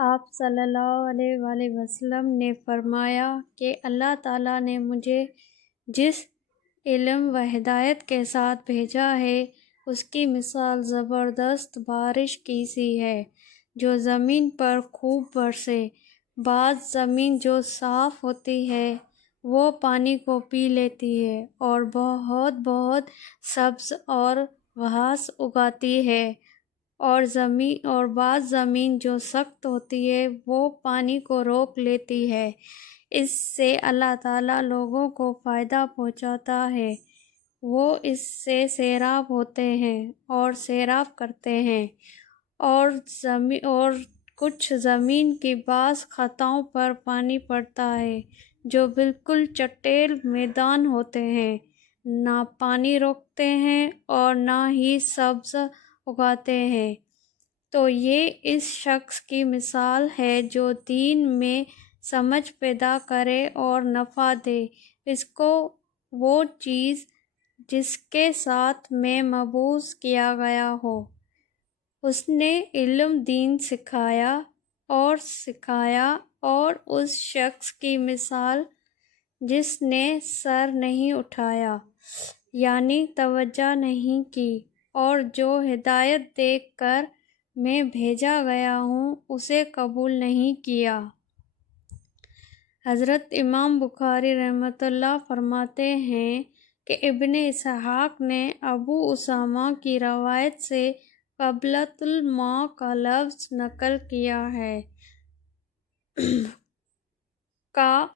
آپ صلی اللہ علیہ وآلہ وسلم نے فرمایا کہ اللہ تعالیٰ نے مجھے جس علم و ہدایت کے ساتھ بھیجا ہے اس کی مثال زبردست بارش کی سی ہے جو زمین پر خوب برسے۔ بعض زمین جو صاف ہوتی ہے وہ پانی کو پی لیتی ہے اور بہت بہت سبز اور گھاس اگاتی ہے، اور بعض زمین جو سخت ہوتی ہے وہ پانی کو روک لیتی ہے۔ اس سے اللہ تعالیٰ لوگوں کو فائدہ پہنچاتا ہے، وہ اس سے سیراب ہوتے ہیں اور سیراب کرتے ہیں، اور کچھ زمین کی بعض خطوں پر پانی پڑتا ہے جو بالکل چٹیل میدان ہوتے ہیں، نہ پانی روکتے ہیں اور نہ ہی سبز اگاتے ہیں۔ تو یہ اس شخص کی مثال ہے جو دین میں سمجھ پیدا کرے اور نفع دے اس کو وہ چیز جس کے ساتھ میں مبعوث کیا گیا ہو۔ اس نے علم دین سکھایا اور اس شخص کی مثال جس نے سر نہیں اٹھایا، یعنی توجہ نہیں کی، اور جو ہدایت دیکھ کر میں بھیجا گیا ہوں اسے قبول نہیں کیا۔ حضرت امام بخاری رحمۃ اللہ فرماتے ہیں کہ ابن اسحاق نے ابو اسامہ کی روایت سے قبلۃ الماء کا لفظ نقل کیا ہے۔ کا